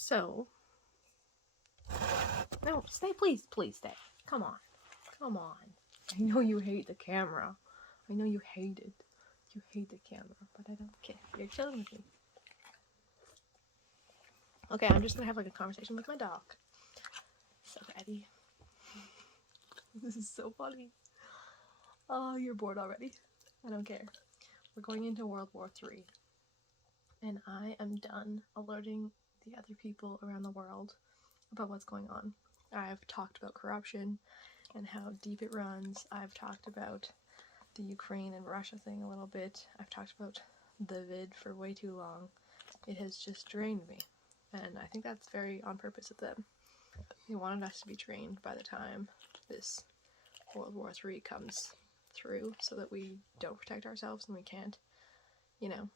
So, no, stay, please stay. Come on. I know you hate the camera. I know you hate it. You hate the camera, but I don't care. You're chilling with me. Okay, I'm just gonna have like a conversation with my dog. So ready. This is so funny. Oh, you're bored already. I don't care. We're going into World War III. And I am done alerting the other people around the world about what's going on. I've talked about corruption and how deep it runs. I've talked about the Ukraine and Russia thing a little bit. I've talked about the vid for way too long. It has just drained me. And I think that's very on purpose of them. They wanted us to be trained by the time this World War III comes through so that we don't protect ourselves and we can't, you know.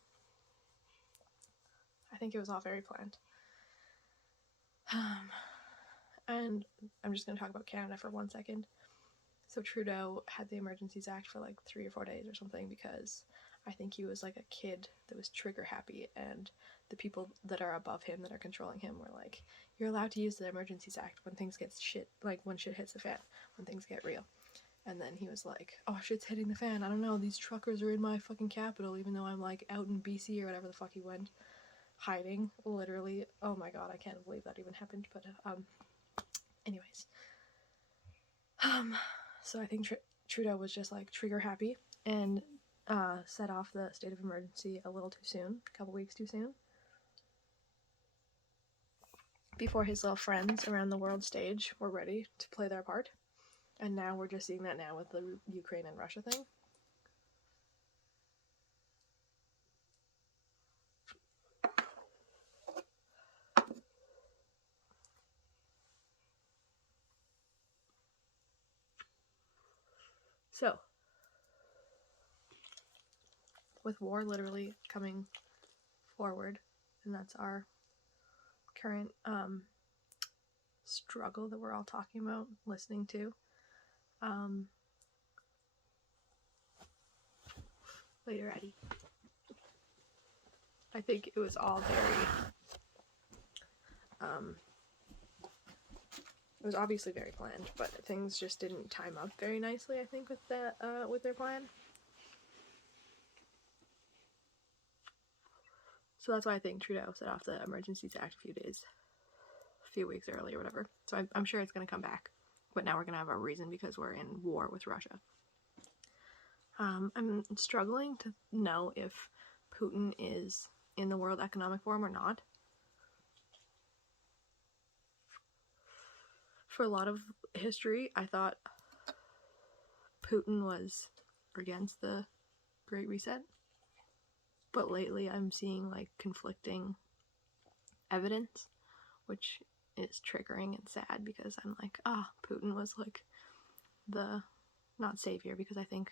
I think it was all very planned. And I'm just going to talk about Canada for 1 second. So Trudeau had the Emergencies Act for like 3 or 4 days or something because I think he was like a kid that was trigger happy, and the people that are above him that are controlling him were like, you're allowed to use the Emergencies Act when things get shit, like when shit hits the fan, when things get real. And then he was like, oh, shit's hitting the fan. I don't know, these truckers are in my fucking capital, even though I'm like out in BC or whatever the fuck he went, hiding, literally. Oh my god, I can't believe that even happened. But anyways, so I think Trudeau was just like trigger happy and set off the state of emergency a little too soon, a couple weeks too soon, before his little friends around the world stage were ready to play their part. And now we're just seeing that now with the Ukraine and Russia thing. So, with war literally coming forward, and that's our current struggle that we're all talking about, listening to. Later, Eddie. I think it was all very, it was obviously very planned, but things just didn't time up very nicely, I think, with their plan. So that's why I think Trudeau set off the Emergencies Act a few weeks early or whatever. So I'm sure it's going to come back, but now we're going to have a reason because we're in war with Russia. I'm struggling to know if Putin is in the World Economic Forum or not. For a lot of history, I thought Putin was against the Great Reset, but lately I'm seeing like conflicting evidence, which is triggering and sad because I'm like, Putin was like the, not savior, because I think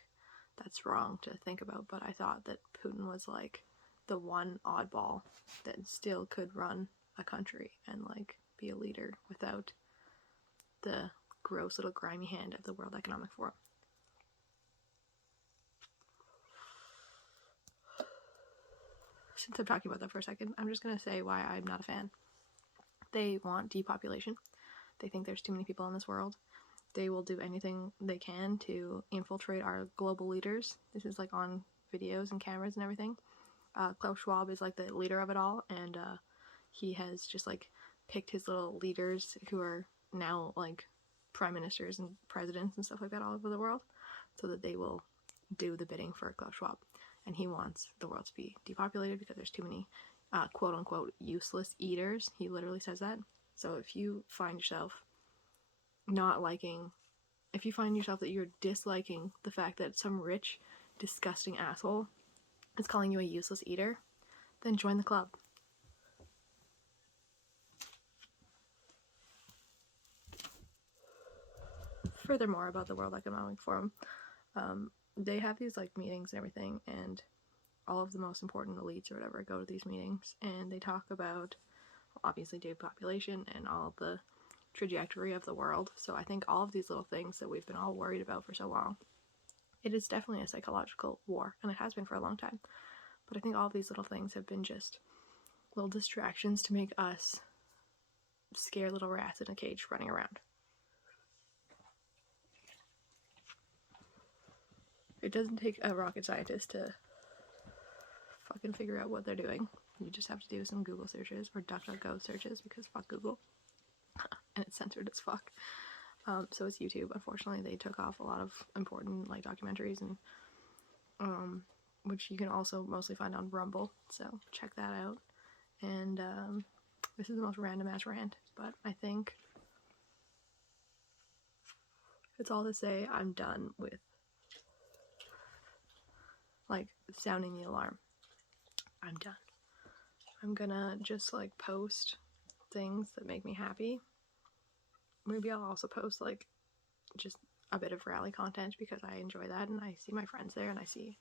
that's wrong to think about, but I thought that Putin was like the one oddball that still could run a country and like be a leader without the gross little grimy hand of the World Economic Forum. Since I'm talking about that for a second, I'm just going to say why I'm not a fan. They want depopulation. They think there's too many people in this world. They will do anything they can to infiltrate our global leaders. This is like on videos and cameras and everything. Klaus Schwab is like the leader of it all, and he has just like picked his little leaders who are now like prime ministers and presidents and stuff like that all over the world, so that they will do the bidding for Klaus Schwab. And he wants the world to be depopulated because there's too many quote unquote useless eaters. He literally says that. So if you find yourself that you're disliking the fact that some rich, disgusting asshole is calling you a useless eater, then join the club. Furthermore, about the World Economic Forum, they have these like meetings and everything, and all of the most important elites or whatever go to these meetings, and they talk about obviously depopulation and all of the trajectory of the world. So I think all of these little things that we've been all worried about for so long, it is definitely a psychological war, and it has been for a long time. But I think all of these little things have been just little distractions to make us scared little rats in a cage running around. It doesn't take a rocket scientist to fucking figure out what they're doing. You just have to do some Google searches or DuckDuckGo searches, because fuck Google. And it's censored as fuck. So it's YouTube. Unfortunately, they took off a lot of important like documentaries, and which you can also mostly find on Rumble. So check that out. And this is the most random ass rant, but I think it's all to say I'm done with like sounding the alarm. I'm done. I'm gonna just like post things that make me happy. Maybe I'll also post like just a bit of rally content, because I enjoy that and I see my friends there and I see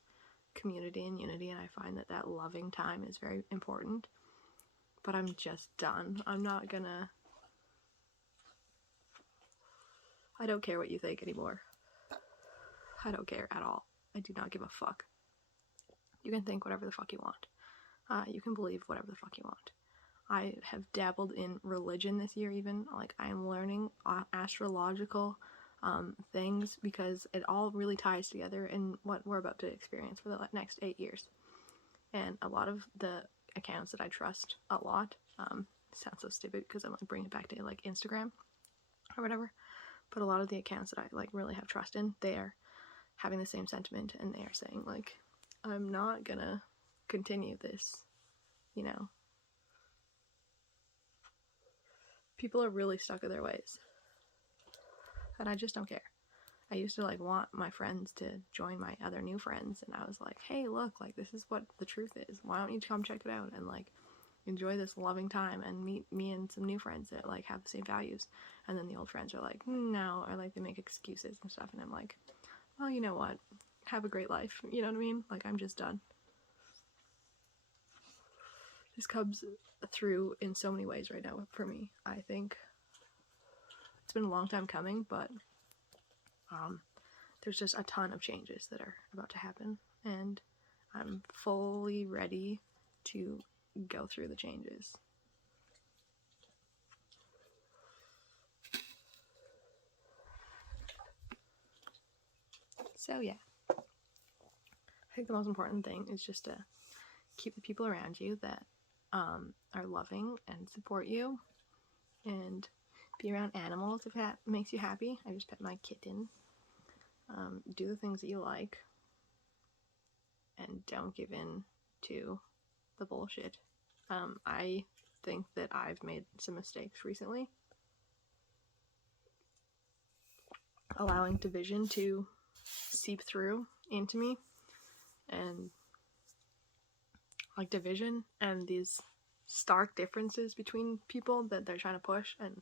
community and unity, and I find that that loving time is very important. But I'm just done. I'm not gonna... I don't care what you think anymore. I don't care at all. I do not give a fuck. You can think whatever the fuck you want. You can believe whatever the fuck you want. I have dabbled in religion this year even. Like, I am learning astrological things, because it all really ties together in what we're about to experience for the next 8 years. And a lot of the accounts that I trust a lot, sounds so stupid because I'm like bringing it back to like Instagram or whatever, but a lot of the accounts that I like really have trust in, they are having the same sentiment, and they are saying like, I'm not gonna continue this, you know. People are really stuck in their ways, and I just don't care. I used to like want my friends to join my other new friends, and I was like, hey, look, like this is what the truth is. Why don't you come check it out and like enjoy this loving time and meet me and some new friends that like have the same values? And then the old friends are like, no, or like they make excuses and stuff, and I'm like, well, you know what? Have a great life. You know what I mean? Like, I'm just done. This comes through in so many ways right now for me. I think it's been a long time coming, but there's just a ton of changes that are about to happen, and I'm fully ready to go through the changes. So yeah, I think the most important thing is just to keep the people around you that are loving and support you, and be around animals if that makes you happy. I just pet my kitten. Do the things that you like, and don't give in to the bullshit. I think that I've made some mistakes recently, allowing division to seep through into me, and like division and these stark differences between people that they're trying to push and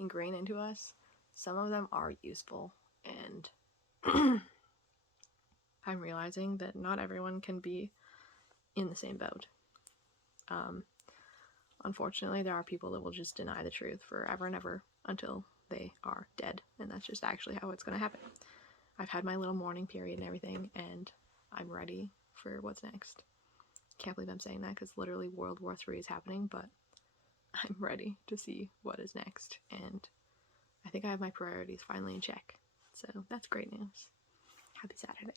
ingrain into us. Some of them are useful, and I'm realizing that not everyone can be in the same boat. Unfortunately, there are people that will just deny the truth forever and ever until they are dead, and that's just actually how it's going to happen. I've had my little mourning period and everything, and I'm ready for what's next. Can't believe I'm saying that, because literally World War III is happening, but I'm ready to see what is next, and I think I have my priorities finally in check. So that's great news. Happy Saturday.